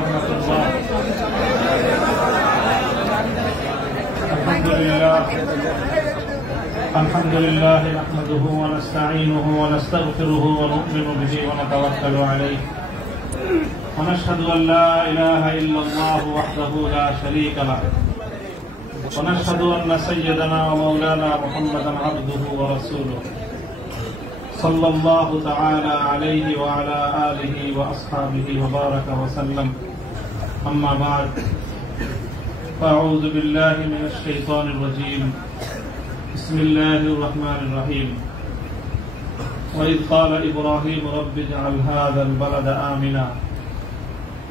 ورحمة الله. الحمد لله نحمده ونستعينه ونستغفره ونؤمن به ونتوكل عليه ونشهد أن لا إله إلا الله وحده لا شريك له ونشهد أن سيدنا ومولانا محمدا عبده ورسوله صلى الله تعالى عليه وعلى آله وأصحابه وبارك وسلم. أما بعد، فأعوذ بالله من الشيطان الرجيم. بسم الله الرحمن الرحيم. وإذ قال إبراهيم رب اجعل هذا البلد آمنا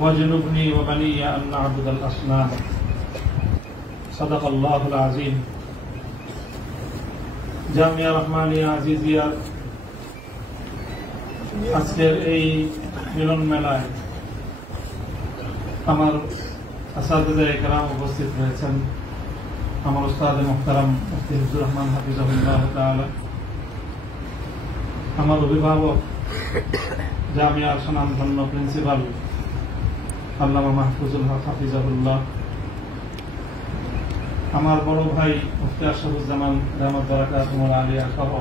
واجنبني وبني أن نعبد الأصنام. صدق الله العظيم. জামিয়া রহমানিয়া আজিজিয়া আজকের এই মিলন মেলায় আমার আসাদুল্লাহ কেরাম উপস্থিত হয়েছেন। আমার উস্তাদ মুহতারাম মুফতি হিফজুর রহমান হাফিজাহুল্লাহ তাআলা, আমার অভিভাবক জামিয়ার সুনামধন্য প্রিন্সিপাল আল্লামা মাহফুজুল হক হাফিজাহুল্লাহ, আমার বড় ভাই মুফতি আশরাফুজ্জামান রহমত বারাকাতুহুল আলিয়া সহ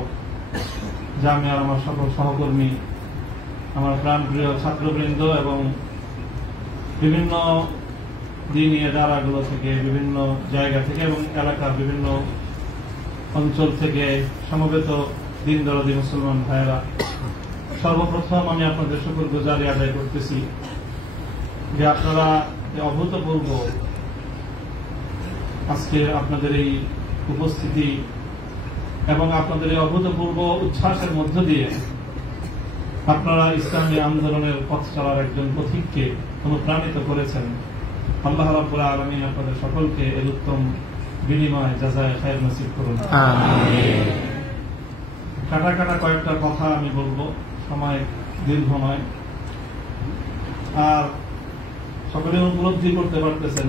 জামিয়ার আমার সকল সহকর্মী, আমার প্রাণপ্রিয় ছাত্রবৃন্দ এবং বিভিন্ন দিনী ইদারাগুলো থেকে, বিভিন্ন জায়গা থেকে এবং এলাকার বিভিন্ন অঞ্চল থেকে সমবেত দিন দরদি মুসলমান ভাইয়েরা, সর্বপ্রথম আমি আপনাদের শুকরগুজারি আদায় করতেছি যে আপনারা অভূতপূর্ব আজকে আপনাদের এই উপস্থিতি এবং আপনাদের এই অভূতপূর্ব উচ্ছ্বাসের মধ্য দিয়ে আপনারা ইসলামী আন্দোলনের পথ চলার একজন পথিককে অনুপ্রাণিত করেছেন। আল্লাহ রাব্বুল আলামিন আপনাদের সকলকে এর উত্তম বিনিময় জাযায়ে খায়র নসিব করুন। আমিন। কাটা কাটা কয়েকটা কথা আমি বলবো, সময় দীর্ঘ নয়। আর সকলে উপলব্ধি করতে পারতেছেন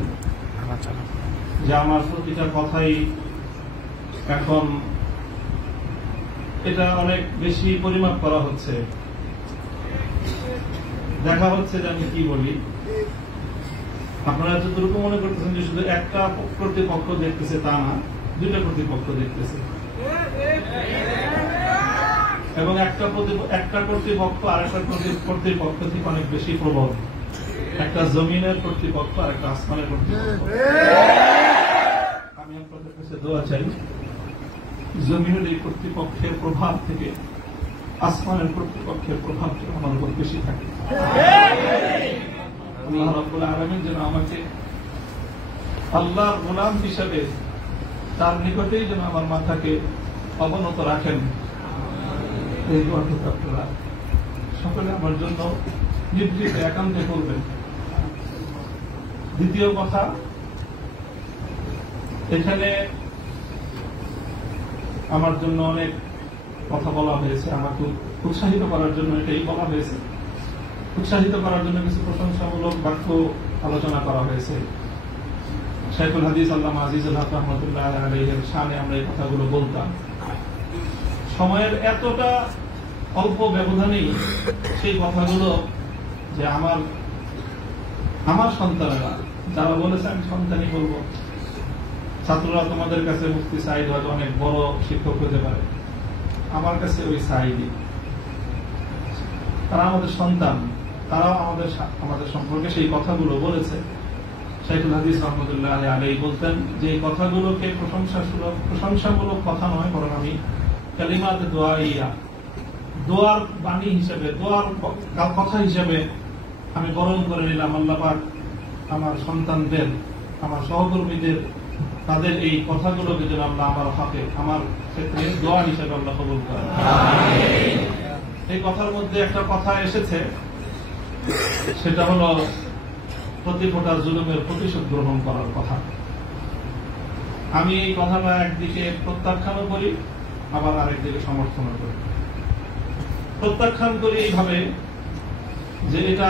যে আমার প্রতিটা কথাই এখন এটা অনেক বেশি পরিমাপ করা হচ্ছে, দেখা হচ্ছে যে আমি কি বলি। আপনারা যতটুকু মনে করতেছেন যে শুধু একটা কর্তৃপক্ষ দেখতেছে, তা না, দুইটা কর্তৃপক্ষ দেখতেছে এবং একটা কর্তৃপক্ষ আর একটা কর্তৃপক্ষ থেকে অনেক বেশি প্রবল। একটা জমিনের কর্তৃপক্ষ আর একটা আসমানের কর্তৃপক্ষ। আমি আপনাদের কাছে দোয়া চাই, জমিনের এই কর্তৃপক্ষের প্রভাব থেকে আসমানের কর্তৃপক্ষের প্রভাব আমার উপর বেশি থাকে। আল্লাহ রাব্বুল আলামিন যেন আমাকে আল্লাহর গোলাম হিসেবে তার নিকটেই যেন আমার মাথাকে অবনত রাখেন। এই দোয়াটুকু আপনারা সকলে আমার জন্য নির্দিষ্ট একান্তে করবেন। দ্বিতীয় কথা, এখানে আমার জন্য অনেক কথা বলা হয়েছে, আমাকে উৎসাহিত করার জন্য এটাই বলা হয়েছে। উৎসাহিত করার জন্য কিছু প্রশংসামূলক বাক্য আলোচনা করা হয়েছে। শাইখুল হাদিস আল্লামা আজিজুল হক রাহমাতুল্লাহ আলাইহির শানে আমরা এই কথাগুলো বলতাম। সময়ের এতটা অল্প ব্যবধানেই সেই কথাগুলো যে আমার সন্তানেরা যারা বলেছে, আমি সন্তানই বলবো, ছাত্ররা তোমাদের কাছে মুফতি সাঈদ হয়তো অনেক বড় শিক্ষক হতে পারে, আমার কাছে ওই সাঈদই। তারা আমাদের সন্তান, তারাও আমাদের সম্পর্কে সেই কথাগুলো বলেছে। শাইখুল হাদিস রহমতুল্লাহ আলাইহি বলতেন যে এই কথাগুলোকে প্রশংসামূলক কথা নয়, বরং আমি কালিমাত দোয়াইয়া, দোয়ার বাণী হিসেবে, দোয়ার কথা হিসেবে আমি বরণ করে নিলাম। আল্লাহ পাক আমার সন্তানদের, আমার সহকর্মীদের, তাদের এই কথাগুলোকে যেন আল্লাহ আমার হকে, আমার ক্ষেত্রে দোয়া হিসেবে আল্লাহ কবুল করেন। এই কথার মধ্যে একটা কথা এসেছে, সেটা হলো প্রতি ফোঁটা জুলুমের প্রতিশোধ গ্রহণ করার কথা। আমি এই কথাটা একদিকে প্রত্যাখ্যানও করি, আবার আরেকদিকে সমর্থনও করি। প্রত্যাখ্যান করি এইভাবে যে এটা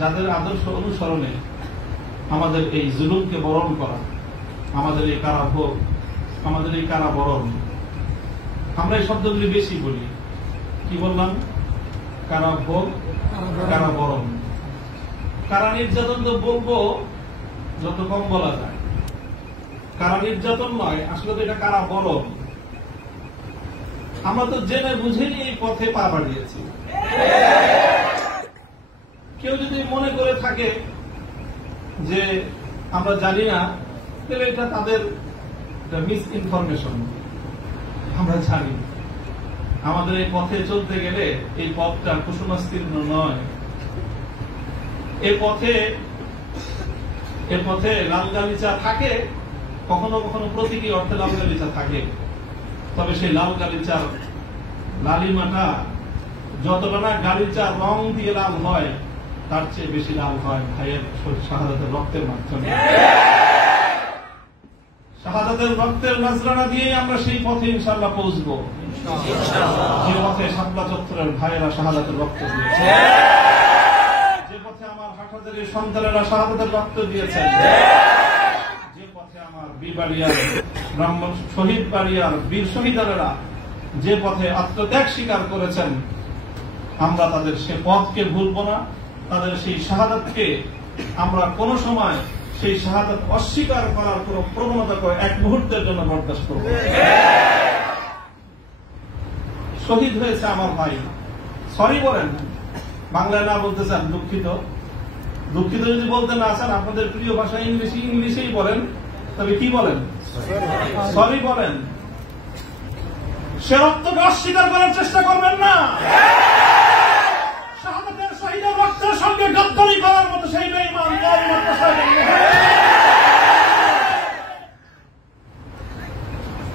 যাদের আদর্শ অনুসরণে আমাদের এই জুলুমকে বরণ করা, আমাদের এই কারাভোগ, আমাদের এই কারাবরণ, আমরা এই শব্দগুলি বেশি বলি। কি বললাম? কারাভোগ, কারাবরণ। কারা নির্যাতন তো বলবো যত কম বলা যায়। কারা নির্যাতন নয়, আসলে তো এটা কারা বরণ। আমরা তো জেনে বুঝেই এই পথে পা বাড়িয়েছি। কেউ যদি মনে করে থাকে যে আমরা জানি না, তাহলে এটা তাদের মিস ইনফরমেশন। আমরা জানি আমাদের এই পথে চলতে গেলে এই পথটা কুসুমাস্তীর্ণ নয়। এ পথে লাল গালিচা থাকে, কখনো কখনো প্রতীকী অর্থে লাল গালিচা থাকে, তবে সেই লাল গালিচার লালিমাটা যতটা না গালিচার রং দিয়ে লাল হয়, তার চেয়ে বেশি লাল হয় ভাইয়ের শাহাদাতের রক্তের মাধ্যমে। শাহাদাতের রক্তের নজরানা দিয়ে আমরা সেই পথে ইনশাআল্লাহ পৌঁছবো, যে পথে শাপলা চত্বরের ভাইয়েরা শাহাদাতের রক্ত দিয়েছে, যে পথে আমার হাটহাজারীর সন্তানেরা শাহাদাতের রক্ত দিয়েছেন, যে পথে আমার বীরবাড়িয়ার ব্রাহ্মণ শহীদ বাড়িয়ার বীর শহীদারেরা যে পথে আত্মত্যাগ স্বীকার করেছেন, আমরা তাদের সে পথকে ভুলব না। তাদের সেই শাহাদাতকে আমরা কোন সময় সেই শাহাদাত অস্বীকার করার কোন প্রবণতা করে এক মুহূর্তের জন্য বরদাস্ত করব। শহীদ হয়েছে আমার ভাই, সরি বলেন, বাংলায় না বলতে চান দুঃখিত। দুঃখিত যদি বলতে না চান, আপনাদের প্রিয় ভাষা ইংলিশেই বলেন, তবে কি বলেন? সরি বলেন। সে রক্তকে অস্বীকার করার চেষ্টা করবেন না। শাহাদাতের শহীদের রক্তের সঙ্গে গদ্দারি করার মতো সেই বেঈমান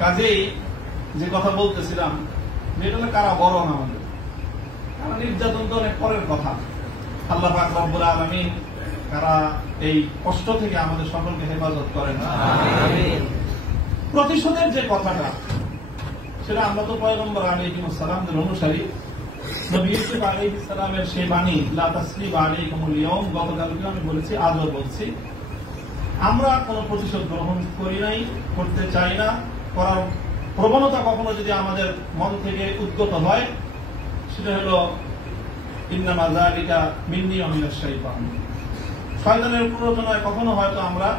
কাজেই যে কথা বলতেছিলাম, এটা হলো কারা বরণ। আমাদের কারা নির্যাতন তো অনেক পরের কথা। আল্লাহ পাক রব্বুল আলামিন কারা এই কষ্ট থেকে আমাদের সকলকে হেফাজত করেন। প্রতিশোধের যে কথাটা, সেটা আমরা তো পয়গম্বর আলাইহিস সালামের অনুসারী। নবী ইউসুফ আলাইহিস সালামের সেই বাণী, লা তাসরিবা আলাইকুমুল ইয়াউম, গতকালকে আমি বলেছি, আজও বলছি, আমরা কোন প্রতিশোধ গ্রহণ করি নাই, করতে চাই না। করার প্রবণতা কখনো যদি আমাদের মন থেকে উদ্গত হয়, সেটা হলো ইন্নামা যালিকা মিন্নী ওয়া মিনাশ শাইতান, শয়তানের প্ররোচনায় কখনো হয়তো আমরা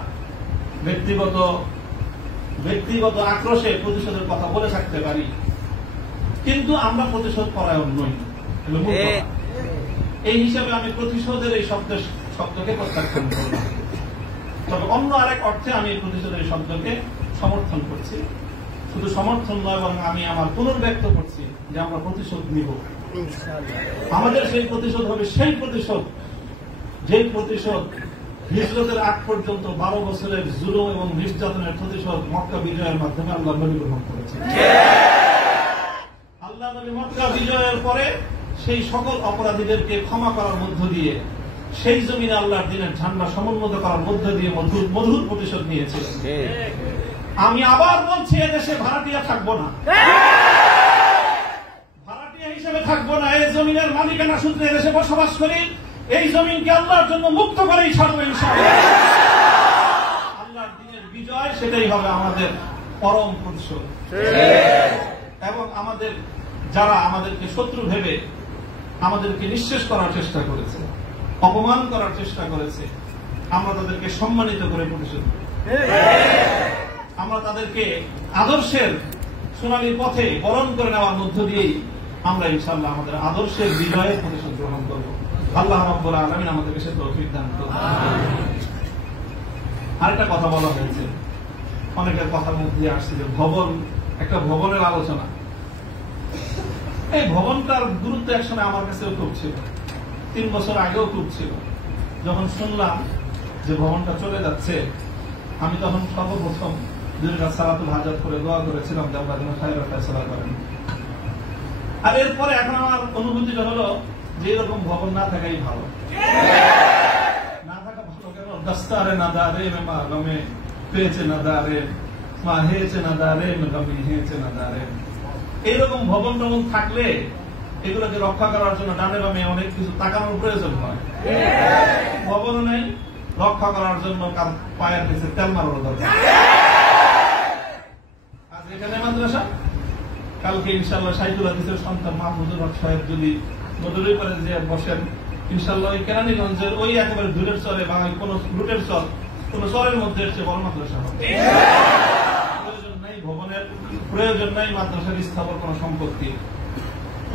ব্যক্তিগত আক্রোশে প্রতিশোধের কথা বলে থাকতে পারি, কিন্তু আমরা প্রতিশোধ পরায়ণ নই। এই হিসাবে আমি প্রতিশোধের এই শব্দকে প্রত্যাখ্যান করলাম। তবে অন্য আরেক অর্থে আমি প্রতিশোধের এই শব্দকে সমর্থন করছি। শুধু সমর্থন নয়, বরং আমি আমার পুনর্ব্যক্ত করছি যে আমরা প্রতিশোধ নিব। আমাদের সেই প্রতিশোধ হবে সেই প্রতিশোধ, যেই প্রতিশোধ হিজরতের আগ পর্যন্ত 12 বছরের জুলুম এবং নির্যাতনের প্রতিশোধ মক্কা বিজয়ের মাধ্যমে আল্লাহ নবী গ্রহণ করেছেন। আল্লাহ নবী মক্কা বিজয়ের পরে সেই সকল অপরাধীদেরকে ক্ষমা করার মধ্য দিয়ে, সেই জমিনে আল্লাহর দ্বীনের ঝান্ডা সমুন্নত করার মধ্য দিয়ে মধুর প্রতিশোধ নিয়েছিলেন। আমি আবার বলছি, এদেশে ভাড়াটিয়া থাকবো না, ভাড়াটিয়া হিসেবে থাকবো না। এই জমিনের মালিকানা সূত্রে এদেশে বসবাস করি। এই জমিনকে আল্লাহর জন্য মুক্ত করেই ছাড়বো ইনশাআল্লাহ। আল্লাহর দ্বীনের বিজয়, সেটাই হবে আমাদের পরম প্রতিশোধ। এবং আমাদের যারা আমাদেরকে শত্রু ভেবে আমাদেরকে নিঃশেষ করার চেষ্টা করেছে, অপমান করার চেষ্টা করেছে, আমরা তাদেরকে সম্মানিত করে প্রতিশোধ, আমরা তাদেরকে আদর্শের সোনালী পথে বরণ করে নেওয়ার মধ্য দিয়েই আমরা ইনশাআল্লাহ আমাদের আদর্শের বিজয়ের প্রতিশোধ গ্রহণ করব। আল্লাহ রাব্বুল আলামিন আমাদেরকে সে তৌফিক দান করুন। আরেকটা কথা বলা হয়েছে, অনেকের কথার মধ্যে আসছে যে একটা ভবনের আলোচনা। এই ভবনটার গুরুত্ব একসময় আমার কাছেও খুব ছিল, 3 বছর আগেও খুব ছিল। যখন শুনলাম যে ভবনটা চলে যাচ্ছে, আমি তখন সর্বপ্রথম 2 রাকাত সালাতুল হাজাত করে দোয়া করেছিলাম যে আল্লাহ যেন খায়রের ফয়সালা করেন। আর এরপরে এখন আমার অনুভূতিটা হলো যে এরকম ভবন না থাকাই ভালো। না থাকা ভালো কেন? দস্তারে না দারে মা গমে পেয়েছে না দারে, মা হেয়েছে না দারে গমে হেয়েছে না দারে। এইরকম ভবন টবন থাকলে এগুলোকে রক্ষা করার জন্য ডানে বামে অনেক কিছু তাকানোর প্রয়োজন হয়। ভবন নেই, রক্ষা করার জন্য পায়ের কাছে তেল মারার দরকার। আজ এখানে মাদ্রাসা, কালকে ইনশাআল্লাহ শাহিদুল হাদিসের সন্তান মাহফুজুর হক সাহেব যদি নদুরি করে যে বসেন, ইনশাআল্লাহ ওই কেরানীগঞ্জের ওই একেবারে দূরের চরে বা কোন রুটের চর, কোন চরের মধ্যে এসে বড় মাদ্রাসা হবে। প্রয়োজন নাই ভবনের, প্রয়োজন নাই মাদ্রাসার স্থাপন কোন সম্পত্তি।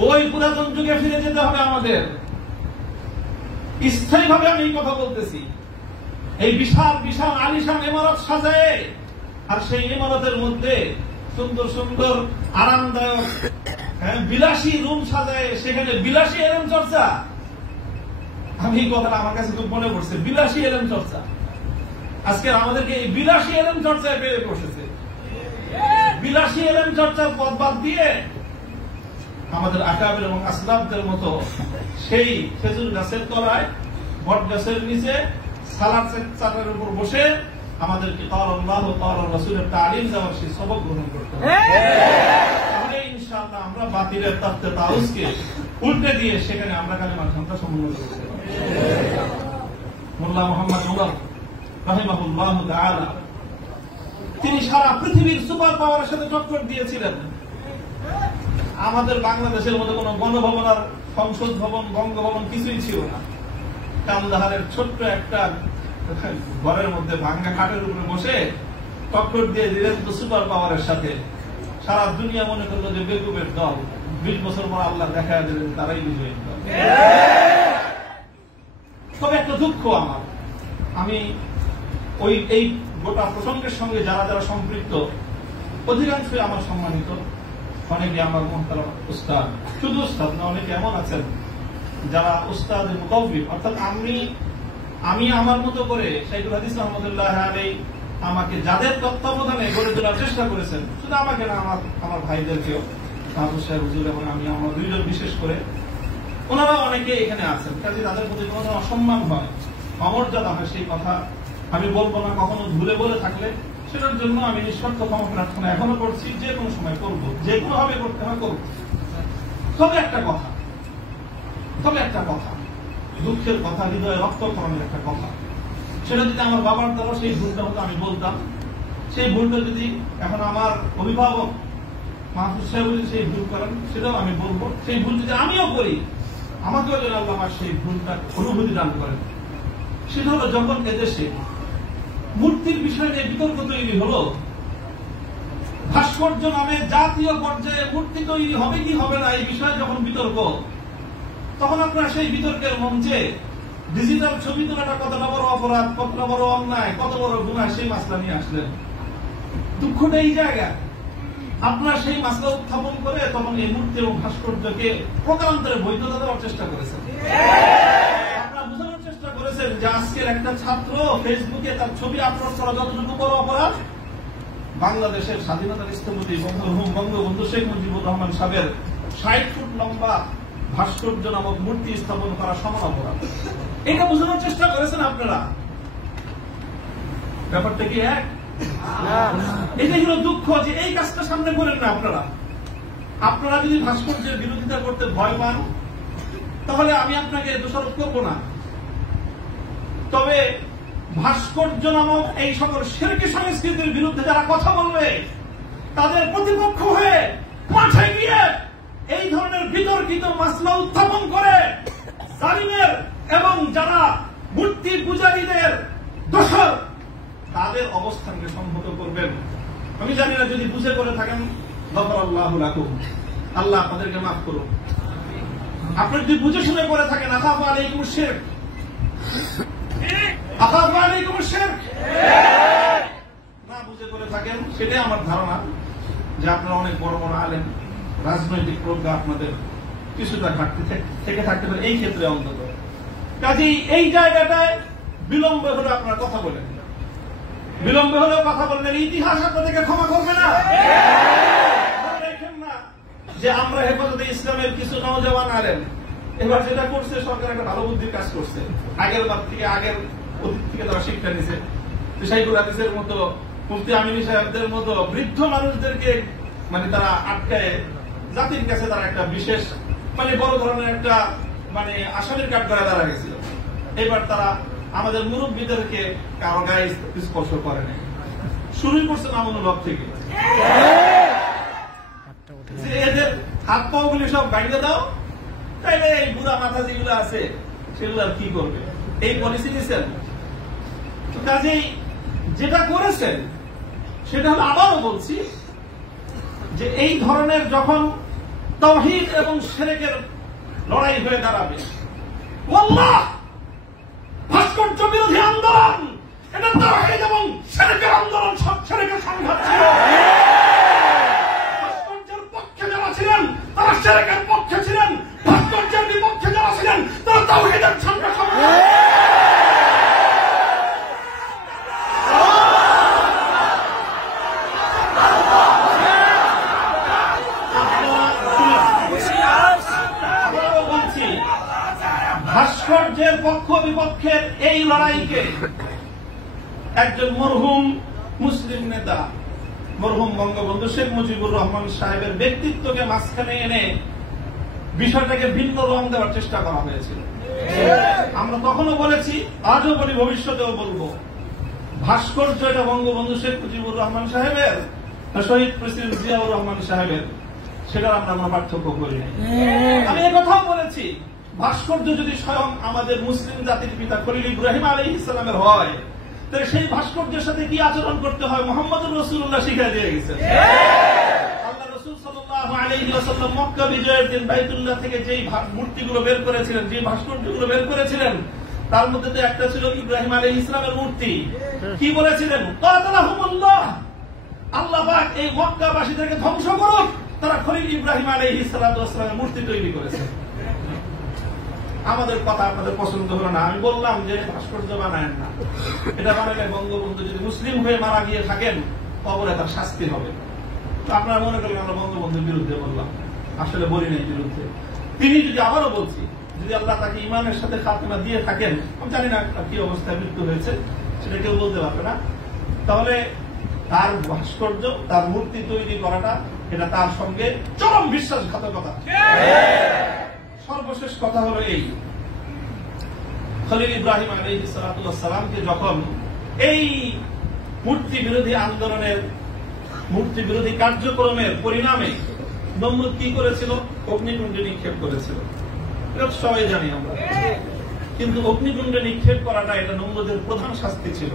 ওই পুরাতন যুগে ফিরে যেতে হবে আমাদের। স্থায়ীভাবে আমি এই কথা বলতেছি। এই বিশাল বিশাল আলিশান ইমারত সাজায়, আর সেই ইমারতের মধ্যে সুন্দর সুন্দর আরামদায়ক বিলাসী রুম সাজায়, সেখানে বিলাসী এলেম চর্চা। আমি এই কথাটা আমার কাছে খুব মনে পড়ছে, বিলাসী এলেম চর্চা। আজকে আমাদেরকে এই বিলাসী এলেম চর্চায় বেড়ে বসেছে। বিলাসী এলেম চর্চার পথ বাদ দিয়ে আমাদের আকাবের এবং আসলাফদের মতো সেই খেজুর গাছের তলায়, বট গাছের নিচে সালাদ চাটার উপর বসে আমাদেরকে ক্বাল আল্লাহ ক্বাল রাসূলের তালিম দেওয়ার সেই সবক গ্রহণ করতে হবে। তাহলে ইনশাআল্লাহ আমরা বাতিলের তাফতে তাউসকে উল্টে দিয়ে সেখানে আমরা কালেমার ক্ষমতা সমুন্নত করতে পারব। মোল্লা মুহাম্মদ উমর রাহিমাহুল্লাহ তাআলা তিনি সারা পৃথিবীর সুপার পাওয়ারের সাথে টক্কর দিয়েছিলেন। আমাদের বাংলাদেশের মধ্যে কোন গণভবন আর সংসদ ভবন, বঙ্গভবন কিছুই ছিল না। কান্দাহারের ছোট্ট একটা ঘরের মধ্যে ভাঙ্গা খাটের উপরে বসে টক্কর দিয়ে দিলেন তো সুপার পাওয়ারের সাথে। সারা দুনিয়া মনে করলো যে বেকুবের দল। 20 বছর পর আল্লাহ দেখা দিলেন তারাই বিজয়ী দল। তবে একটা দুঃখ আমার, আমি ওই এই গোটা প্রসঙ্গের সঙ্গে যারা যারা সম্পৃক্ত অধিকাংশই আমার সম্মানিত, অনেকে আমার মুহতারাম উস্তাদ, শুধু উস্তাদ না, অনেকে এমন আছেন যারা উস্তাদের মুতাওয়্যিব, অর্থাৎ আমি আমার মতো করে শাইখুল হাদিস রহমাতুল্লাহ আলাইহি আমাকে যাদের তত্ত্বাবধানে গড়ে তোলার চেষ্টা করেছেন, শুধু আমাকে না, আমার ভাইদেরকেও, মাহফুজ সাহেব হুজুর এবং আমি, আমরা দুইজন বিশেষ করে, ওনারা অনেকে এখানে আছেন। কাজে তাদের প্রতি কোনো অসম্মান হয়, অমর্যাদা হয়, সেই কথা আমি বলবো না। কখনো ভুলে বলে থাকলে সেটার জন্য আমি নিঃশর্ত ক্ষমা প্রার্থনা এখনো করছি, যে কোনো সময় করবো, যে কোনো ভাবে করতে হয় করবো। তবে একটা কথা, দুঃখের কথা, হৃদয়ে রক্তক্ষরণের একটা কথা, সেটা যদি আমার বাবার দ্বারা সেই ভুলটা হতো আমি বলতাম। সেই ভুলটা যদি এখন আমার অভিভাবক মাহফুজ সাহেব যদি সেই ভুল করেন সেটাও আমি বলবো। সেই ভুল যদি আমিও করি, আমাকেও যেন আল্লাহ আমার সেই ভুলটা অনুভূতি দান করেন। সেটা হলো যখন এদেশে মূর্তির বিষয় নিয়ে বিতর্ক তৈরি হলো, ভাস্কর্য নামে জাতীয় পর্যায়ে মূর্তি তৈরি হবে কি হবে না এই বিষয়ে যখন বিতর্ক, তখন আপনারা সেই বিতর্কের মঞ্চে ডিজিটাল ছবি তোলাটা কতটা বড় অপরাধ, কতটা বড় অন্যায়, কত বড় গুনাহ, সেই মাসলা নিয়ে আসলেন। দুঃখটা এই জায়গা, আপনারা সেই মাসলা উত্থাপন করে তখন এই মূর্তি এবং ভাস্কর্যকে প্রকারান্তরে বৈধতা দেওয়ার চেষ্টা করেছেন। আপনারা বোঝানোর চেষ্টা করেছেন যে আজকের একটা ছাত্র ফেসবুকে তার ছবি আপলোড করা যতটুকু বড় অপরাধ, বাংলাদেশের স্বাধীনতার স্থপতি বঙ্গবন্ধু শেখ মুজিবুর রহমান সাহেবের 60 ফুট লম্বা ভাস্কর্য নামক মূর্তি স্থাপন করা সমান অপরাধ। এটা বোঝানোর চেষ্টা করেছেন আপনারা। ব্যাপারটা কি এক? এটাই হলো দুঃখ যে এই কাজটা সামনে করেন না আপনারা। আপনারা যদি ভাস্কর্যের বিরোধিতা করতে ভয় পান, তাহলে আমি আপনাকে দোষারোপ করব না। তবে ভাস্কর্য নামক এই সকল শিরকি সংস্কৃতির বিরুদ্ধে যারা কথা বলবে, তাদের প্রতিপক্ষ হয়ে মাঠে গিয়ে এই ধরনের বিতর্কিত মাসলা উত্থাপন করে জালিমের এবং যারা মূর্তি পূজারীদের দোষর, তাদের অবস্থানকে সংহত করবেন। আমি জানি না, যদি বুঝে করে থাকেন গফারাল্লাহু লাকুম, আল্লাহ আপনাদেরকে মাফ করুন। আপনি যদি বুঝে শুনে করে থাকেন আখাফু আলাইকুমুশ শিরক, আখাফু আলাইকুমুশ শিরক, না বুঝে করে থাকেন, সেটাই আমার ধারণা যে আপনারা অনেক বড় বড় আলেম, রাজনৈতিক প্রজ্ঞা আপনাদের কিছুটা ঘাটতি থেকে থাকতে পারে এই ক্ষেত্রে অন্তত। কাজেই এই জায়গাটায় বিলম্ব হলে আপনারা কথা বলেন, বিলম্ব হলেও কথা বললেন, ইতিহাস আপনাদেরকে ক্ষমা করবে না। দেখেন না যে আমরা হেফাজতে ইসলামের কিছু নওজওয়ান আলেম এবার যেটা করছে, সরকার একটা ভালো বুদ্ধির কাজ করছে। আগের বার থেকে, আগের অতীত থেকে তারা শিক্ষা নিছে। শাইখুল হাদিসের মতো, মুফতি আমিনী সাহেবদের মতো বৃদ্ধ মানুষদেরকে তারা আটকায় জাতির কাছে তারা একটা বিশেষ বড় ধরনের একটা আসামির কাঠ করে দাঁড়া গেছিল। এবার তারা আমাদের মুরব্বীদেরকে কারো গায়ে স্পর্শ করে নাই, শুরুই করছে নামুনুল থেকে, যে এদের হাত পাও গুলি সব ভাঙিয়ে দাও, তাইলে এই বুড়া মাথা যেগুলো আছে সেগুলো আর কি করবে, এই পলিসি দিচ্ছেন। কাজেই যেটা করেছেন সেটা হলো, আবারও বলছি, যে এই ধরনের যখন তাওহীদ এবং শিরকের লড়াই হয়ে দাঁড়াবে, আল্লাহ ভাস্কর্য বিরোধী আন্দোলন এটা তাওহীদ এবং শিরকের আন্দোলন, শিরকের সংঘাত ছিল। ভাস্কর্যের পক্ষে যারা ছিলেন তারা শিরকের পক্ষে ছিলেন, ভাস্কর্যের বিপক্ষে যারা ছিলেন তারা তাওহীদের সঙ্গে সংঘাত। ভাস্কর্যের পক্ষ বিপক্ষের এই লড়াইকে একজন মরহুম মুসলিম নেতা, মরহুম বঙ্গবন্ধু শেখ মুজিবুর রহমান সাহেবের ব্যক্তিত্বকে মাঝখানে এনে বিষয়টাকে ভিন্ন রং দেওয়ার চেষ্টা করা হয়েছিল। আমরা তখনও বলেছি, আজও বলি, ভবিষ্যতেও বলবো, ভাস্কর্য এটা বঙ্গবন্ধু শেখ মুজিবুর রহমান সাহেবের, শহীদ প্রেসিডেন্ট জিয়াউর রহমান সাহেবের, সেটার আমরা কোনো পার্থক্য করি নাই। আমি একথাও বলেছি, ভাস্কর্য যদি স্বয়ং আমাদের মুসলিম জাতির পিতা খলিল ইব্রাহিম আলাইহিস সালামের হয়, তাহলে সেই ভাস্কর্যের সাথে কি আচরণ করতে হয় মুহাম্মদুর রাসূলুল্লাহ শিখিয়ে দিয়ে গেছেন। আল্লাহ রাসূল সাল্লাল্লাহু আলাইহি ওয়াসাল্লাম মক্কা বিজয়ের দিন বাইতুল্লাহ থেকে যেই মূর্তিগুলো বের করেছিলেন, যে ভাস্কর্যগুলো বের করেছিলেন, তার মধ্যে তো একটা ছিল ইব্রাহিম আলাইহিস সালামের মূর্তি। কি বলেছিলেন? কাতালাহুমুল্লাহ, আল্লাহ পাক এই মক্কাবাসীদেরকে ধ্বংস করুক, তারা খলিল ইব্রাহিম আলাইহিস সালামের মূর্তি তৈরি করেছে। আমাদের কথা আপনাদের পছন্দ হলো না, আমি বললাম যে ভাস্কর্য বানায়েন না, এটা বানালে বঙ্গবন্ধু যদি মুসলিম হয়ে মারা গিয়ে থাকেন কবরে তার শাস্তি হবে। তো আপনারা মনে করলেন আমরা বঙ্গবন্ধুর বিরুদ্ধে বললাম, আসলে বলি নাই বিরুদ্ধে। তিনি যদি, আবারও বলছি, যদি আল্লাহ তাকে ইমানের সাথে খাতিমা দিয়ে থাকেন, আমি জানি না কি অবস্থায় মৃত্যু হয়েছে সেটা কেউ বলতে পারবে না, তাহলে তার ভাস্কর্য, তার মূর্তি তৈরি করাটা এটা তার সঙ্গে চরম বিশ্বাসঘাতকতা। সর্বশেষ কথা হলো এই, খলিল ইব্রাহিম আলাইহিস সালামকে যখন এই মূর্তি বিরোধী আন্দোলনের, মূর্তি বিরোধী কার্যক্রমের পরিণামে নমরুদ কি করেছিল? অগ্নিকুণ্ডে নিক্ষেপ করেছিল। এটা সবাই জানি আমরা। কিন্তু অগ্নিকুণ্ডে নিক্ষেপ করাটা এটা নমরুদের প্রধান শাস্তি ছিল।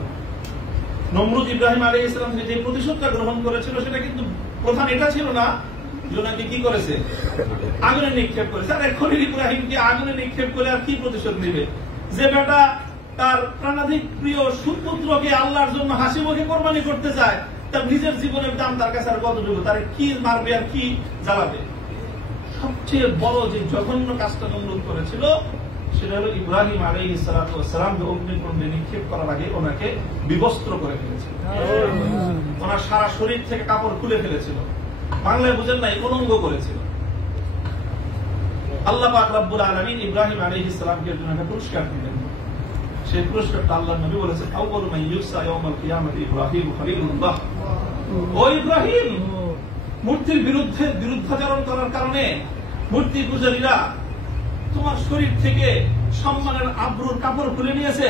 নমরুদ ইব্রাহিম আলাইহিস সালাম যে প্রতিশোধটা গ্রহণ করেছিল সেটা কিন্তু প্রধান এটা ছিল না, জোনাকে কি করেছে? আগুনে নিক্ষেপ করেছে। আর খলিল ইব্রাহিমকে আগুনে নিক্ষেপ করে আর কি প্রতিশোধ নেবে? যে বেটা তার প্রাণাধিক প্রিয় সুপুত্রকে আল্লাহর জন্য হাসি মুখে কোরবানি করতে চায়, তার নিজের জীবনের দাম তার কাছে আর কতটুকু, তার কি মারবে আর কি জ্বালাবে? সবচেয়ে বড় যে জঘন্য কাজটা নমরুদ করেছিল সেটা হলো ইব্রাহিম আলাইহিস সালামকে অগ্নিকুণ্ডে নিক্ষেপ করার আগে ওনাকে বিবস্ত্র করে ফেলেছিল। ওনার সারা শরীর থেকে কাপড় খুলে ফেলেছিল, বাংলায় বুঝেন নাই, উলঙ্গ করেছিল। আল্লাহ পাক রব্বুল আলামিন ইব্রাহিম আলাইহিস সালামকে জন্য একটা পুরস্কার দিলেন। সেই পুরস্কারটা আল্লাহর নবী বলেছেন, আউয়ালু মান ইউসা ইয়াউমাল কিয়ামাতি ইব্রাহিম খলিলুল্লাহ। ও ইব্রাহিম, মূর্তির বিরুদ্ধাচরণ করার কারণে মূর্তি পূজারীরা তোমার শরীর থেকে সম্মানের আবরুর কাপড় খুলে নিয়েছে।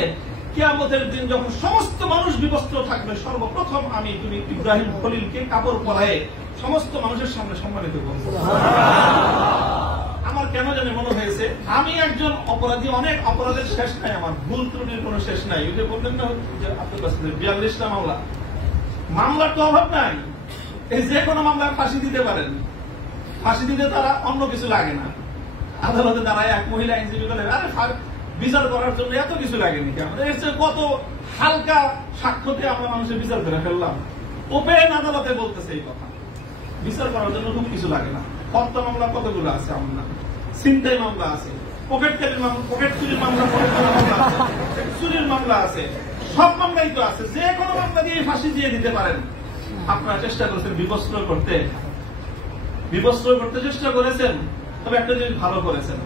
কিয়ামতের দিন যখন সমস্ত মানুষ বিবস্ত্র থাকবে, সর্বপ্রথম আমি তুমি ইব্রাহিম খলিলকে কাপড় পরায়ে সমস্ত মানুষের সামনে সম্মানিত করব। আমার কেন জানি মনে হয়েছে আমি একজন অপরাধী, অনেক অপরাধের শেষ নাই, আমার ভুল ত্রুটির কোন শেষ নাই। ওই যে বললেন না যে আপনার কাছে 42টা মামলা, মামলার তো অভাব নাই, এই যে কোনো মামলায় ফাঁসি দিতে পারেন। ফাঁসি দিতে তারা অন্য কিছু লাগে না। আদালতে দাঁড়ায় এক মহিলা আইনজীবী বলেন, আরে বিচার করার জন্য এত কিছু লাগেনি, আমাদের এর চেয়ে কত হালকা সাক্ষ্যতে আমরা মানুষের বিচার করে ফেললাম। ওপেন আদালতে বলতেছে এই কথা, বিচার করার জন্য খুব কিছু লাগে না। হত্যা মামলা কতগুলো আছে আমার না, ছিনতাই মামলা আছে, পকেট চুরির মামলা, চুরির মামলা আছে, সব মামলাই তো আছে। যে কোনো মামলা দিয়ে ফাঁসি দিয়ে দিতে পারেন। আপনারা চেষ্টা করেছেন বিবস্ত্র করতে চেষ্টা করেছেন, তবে একটা জিনিস ভালো করেছেন,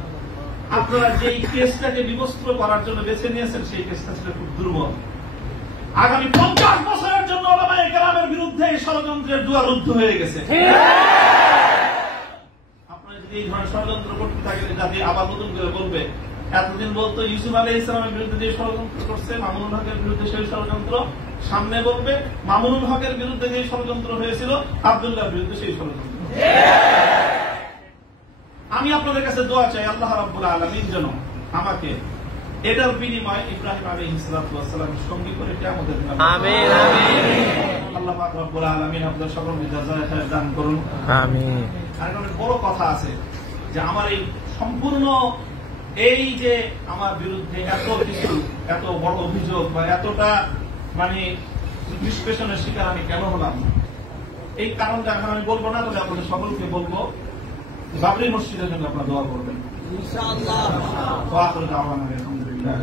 আপনারা যেই কেসটাকে বিবস্ত্র করার জন্য বেছে নিয়েছেন সেই কেসটা ছিল খুব দুর্বল। আগামী 50 বছরের জন্য ওলামায়ে কেরামের বিরুদ্ধে এই ষড়যন্ত্রের দুয়ার রুদ্ধ হয়ে গেছে। আপনারা যদি এই ধরনের ষড়যন্ত্র করতে থাকেন, জাতি আবার নতুন করে বলবে, এতদিন বলতো ইউসুফ আলাইহিস সালামের বিরুদ্ধে যে ষড়যন্ত্র করছে, মামুনুল হকের বিরুদ্ধে সেই ষড়যন্ত্র, সামনে বলবে মামুনুল হকের বিরুদ্ধে যে ষড়যন্ত্র হয়েছিল, আব্দুল্লাহর বিরুদ্ধে সেই ষড়যন্ত্র। আমি আপনাদের কাছে দোয়া চাই, আল্লাহ রাব্বুল আলামিন যেন আমাকে এটার বিনিময় ইব্রাহিম আলাইহিস সালামের সঙ্গী করে কিয়ামতের দিন আমিন আমিন আল্লাহ পাক রব্বুল আলামিন আপনাদের সকলকে জাযায়ে খায়র দান করুন। আমিন। আর অনেক বড় কথা আছে যে আমার এই সম্পূর্ণ এই যে আমার বিরুদ্ধে এত কিছু, এত বড় অভিযোগ বা এতটা মানে নিষ্পেষণের শিকার আমি কেন হলাম, এই কারণটা এখন আমি বলবো না, তবে আপনাদের সকলকে বলবো বাবরি মসজিদের জন্য আপনারা দোয়া করবেন ইনশাআল্লাহ। ওয়া আখিরু দাওয়ানা আলহামদুলিল্লাহ।